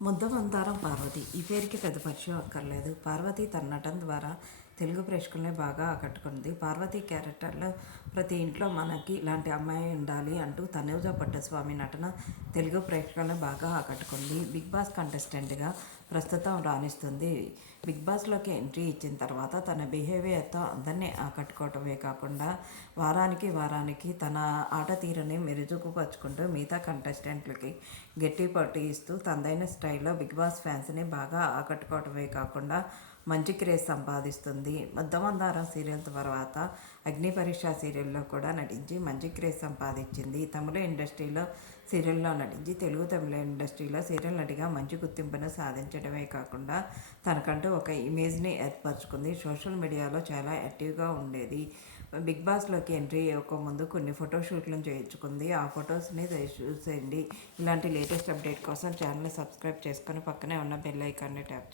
ముద్దమందారం పార్వతి ఈ పేరుకి పెద్ద పరిచయం అక్కర్లేదు. పార్వతి తన నటన ద్వారా తెలుగు ప్రేక్షకుల్ని బాగా ఆకట్టుకుంది. పార్వతి క్యారెక్టర్లో ప్రతి ఇంట్లో మనకి ఇలాంటి అమ్మాయి ఉండాలి అంటూ తనూజ పట్టస్వామి నటన తెలుగు ప్రేక్షకులను బాగా ఆకట్టుకుంది. బిగ్ బాస్ కంటెస్టెంట్గా ప్రస్తుతం రాణిస్తుంది. బిగ్ బాస్లోకి ఎంట్రీ ఇచ్చిన తర్వాత తన బిహేవియర్తో అందరినీ ఆకట్టుకోవటమే కాకుండా వారానికి తన ఆట తీరుని మెరుగుపరుచుకుంటూ మిగతా కంటెస్టెంట్లకి గట్టి పోటీ ఇస్తూ తనదైన స్టైల్లో బిగ్ బాస్ ఫ్యాన్స్ని బాగా ఆకట్టుకోవటమే కాకుండా మంచి క్రేజ్ సంపాదిస్తుంది. ముద్దమందారం సీరియల్ తర్వాత అగ్ని పరీక్ష సీరియల్లో కూడా నటించి మంచి క్రేజ్ సంపాదించింది. తమిళ ఇండస్ట్రీలో సీరియల్లో నటించి తమిళ ఇండస్ట్రీలో సీరియల్ నటిగా మంచి గుర్తింపును సాధించడమే కాకుండా తనకంటూ ఒక ఇమేజ్ని ఏర్పరచుకుంది. సోషల్ మీడియాలో చాలా యాక్టివ్గా ఉండేది. బిగ్ బాస్లోకి ఎంట్రీ అవ్వకముందు కొన్ని ఫోటోషూట్లను చేయించుకుంది. ఆ ఫొటోస్ని చూసేయండి. ఇలాంటి లేటెస్ట్ అప్డేట్ కోసం ఛానల్ని సబ్స్క్రైబ్ చేసుకొని పక్కనే ఉన్న బెల్ ఐకాన్ని ట్యాప్